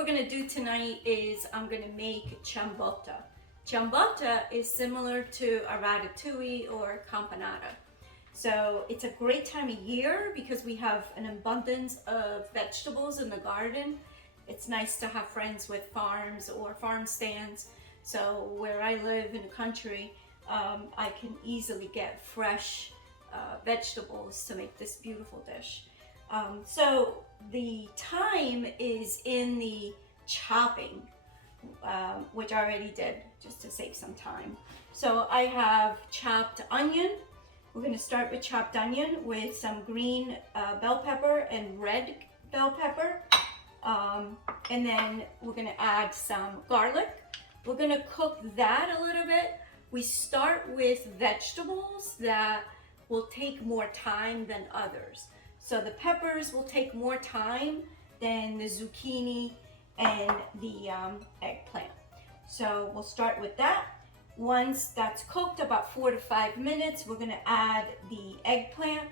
we're gonna do tonight is I'm gonna make ciambotta. Ciambotta is similar to a ratatouille or campanata. So it's a great time of year because we have an abundance of vegetables in the garden. It's nice to have friends with farms or farm stands. So where I live in the country, I can easily get fresh vegetables to make this beautiful dish. So the time is in the chopping, which I already did just to save some time. So I have chopped onion. We're going to start with chopped onion with some green bell pepper and red bell pepper. And then we're going to add some garlic. We're going to cook that a little bit. We start with vegetables that will take more time than others. So the peppers will take more time than the zucchini and the eggplant. So we'll start with that. Once that's cooked about 4 to 5 minutes, we're gonna add the eggplant,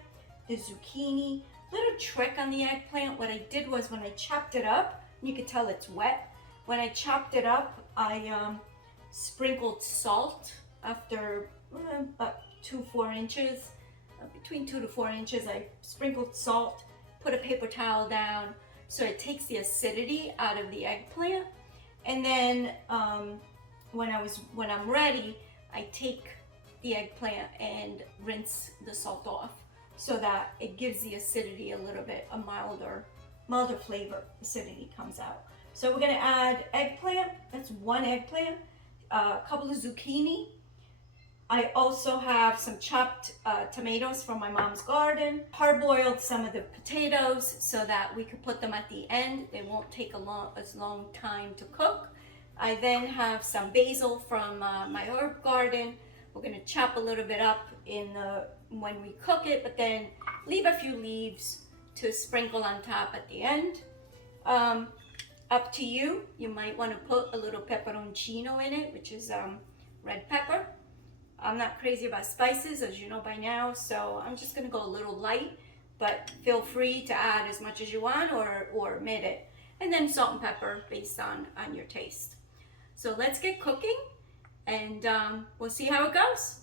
the zucchini. Little trick on the eggplant, what I did was when I chopped it up, you can tell it's wet. When I chopped it up, I sprinkled salt after about 2-4 inches. Between 2 to 4 inches, I sprinkled salt, put a paper towel down so it takes the acidity out of the eggplant. And then when I'm ready, I take the eggplant and rinse the salt off so that it gives the acidity a little bit, a milder flavor. Acidity comes out. So we're gonna add eggplant. That's 1 eggplant, a couple of zucchini. I also have some chopped tomatoes from my mom's garden. Hard-boiled some of the potatoes so that we could put them at the end. They won't take as long time to cook. I then have some basil from my herb garden. We're gonna chop a little bit up when we cook it, but then leave a few leaves to sprinkle on top at the end. Up to you. You might want to put a little peperoncino in it, which is red pepper. I'm not crazy about spices, as you know by now, so I'm just gonna go a little light, but feel free to add as much as you want or omit it. And then salt and pepper based on your taste. So let's get cooking and we'll see how it goes.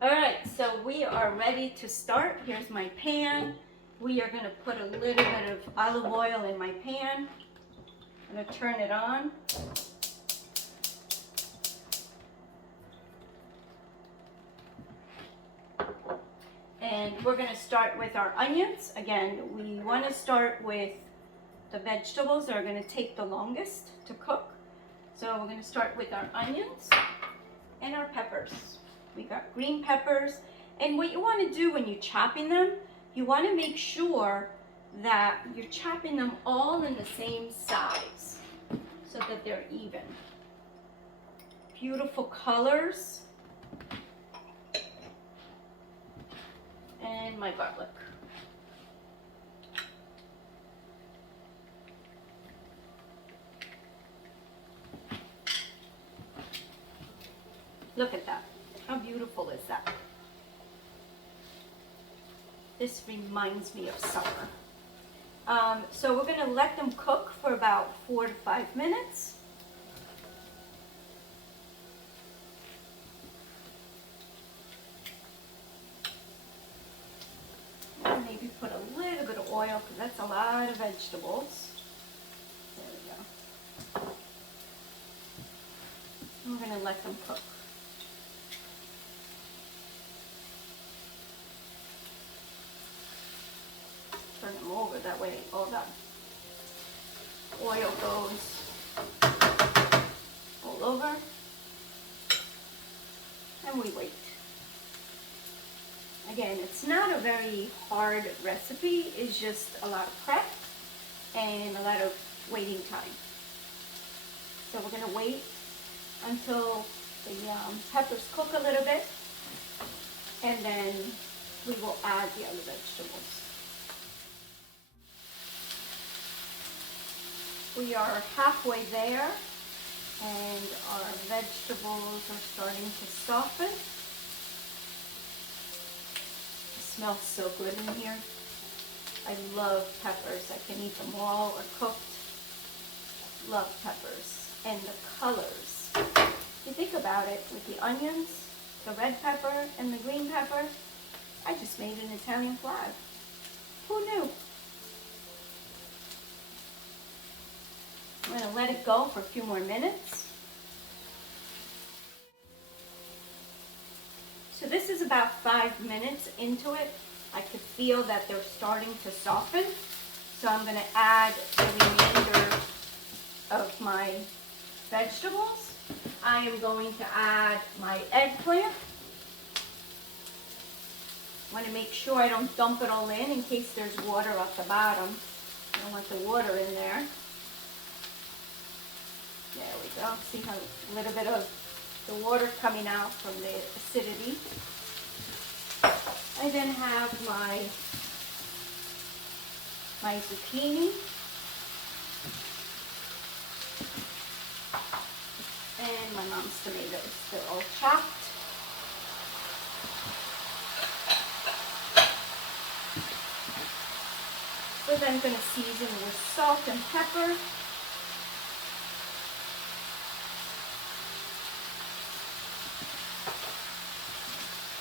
All right, so we are ready to start. Here's my pan. We are gonna put a little bit of olive oil in my pan. I'm gonna turn it on. And we're gonna start with our onions. Again, we wanna start with the vegetables that are gonna take the longest to cook. So we're gonna start with our onions and our peppers. We got green peppers. And what you wanna do when you're chopping them, you wanna make sure that you're chopping them all in the same size so that they're even. Beautiful colors. And my garlic. Look at that. How beautiful is that? This reminds me of summer. So we're going to let them cook for about 4 to 5 minutes. Maybe put a little bit of oil because that's a lot of vegetables. There we go. And we're going to let them cook. Turn them over, that way all that oil goes all over. And we wait. Again, it's not a very hard recipe, it's just a lot of prep and a lot of waiting time. So we're going to wait until the peppers cook a little bit, and then we will add the other vegetables. We are halfway there, and our vegetables are starting to soften. It smells so good in here. I love peppers. I can eat them raw or cooked. Love peppers. And the colors. If you think about it, with the onions, the red pepper and the green pepper, I just made an Italian flag. Who knew? I'm going to let it go for a few more minutes. So this is about 5 minutes into it. I could feel that they're starting to soften. So I'm going to add the remainder of my vegetables. I am going to add my eggplant. I want to make sure I don't dump it all in case there's water at the bottom. I don't want the water in there. There we go. See how a little bit of the water coming out from the acidity. I then have my zucchini. And my mom's tomatoes. They're all chopped. So then I'm going to season with salt and pepper.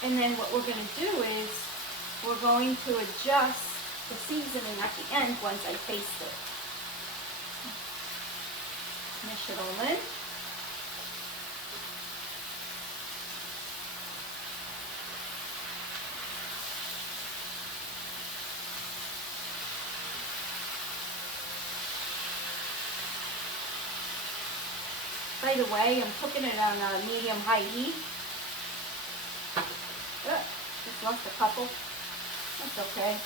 And then what we're going to do is we're going to adjust the seasoning at the end once I taste it. Mash it all in. By the way, I'm cooking it on a medium-high heat. Just lost a couple. That's okay.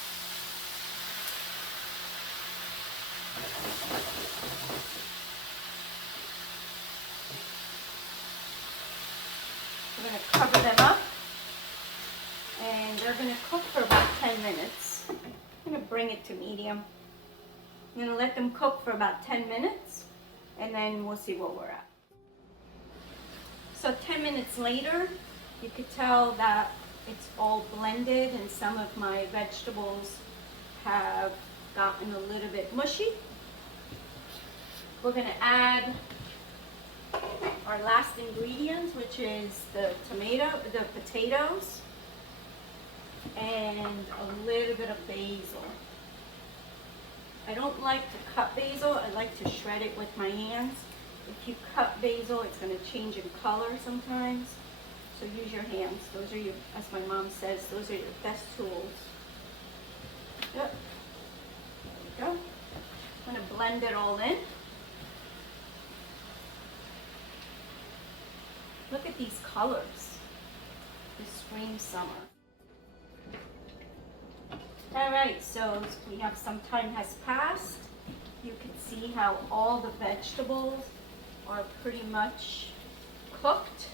We're going to cover them up. And they're going to cook for about 10 minutes. I'm going to bring it to medium. I'm going to let them cook for about 10 minutes. And then we'll see where we're at. So 10 minutes later, you could tell that it's all blended and some of my vegetables have gotten a little bit mushy. We're going to add our last ingredient, which is the potatoes, and a little bit of basil. I don't like to cut basil, I like to shred it with my hands. If you cut basil, it's going to change in color sometimes. So use your hands. Those are your, as my mom says, those are your best tools. Yep. There we go. I'm going to blend it all in. Look at these colors. This screams summer. Alright, so we have some time has passed. You can see how all the vegetables are pretty much cooked.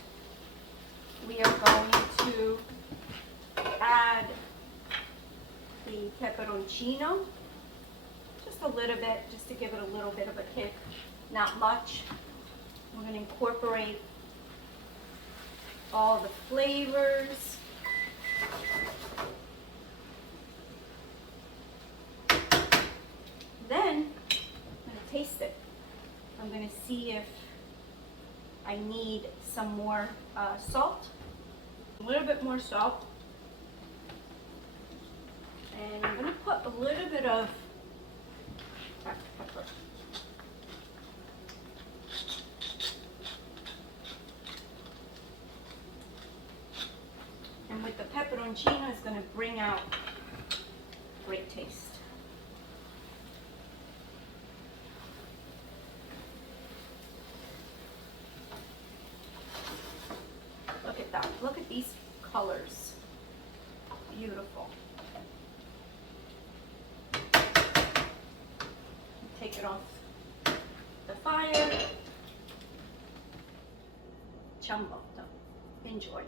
We are going to add the peperoncino, just a little bit, just to give it a little bit of a kick, not much. We're going to incorporate all the flavors. Then I'm going to taste it. I'm going to see if I need some more salt, a little bit more salt, and I'm going to put a little bit of pepper. And with the peperoncino, it's going to bring out great taste. Look at that. Look at these colors. Beautiful. Take it off the fire. Ciambotta. Enjoy.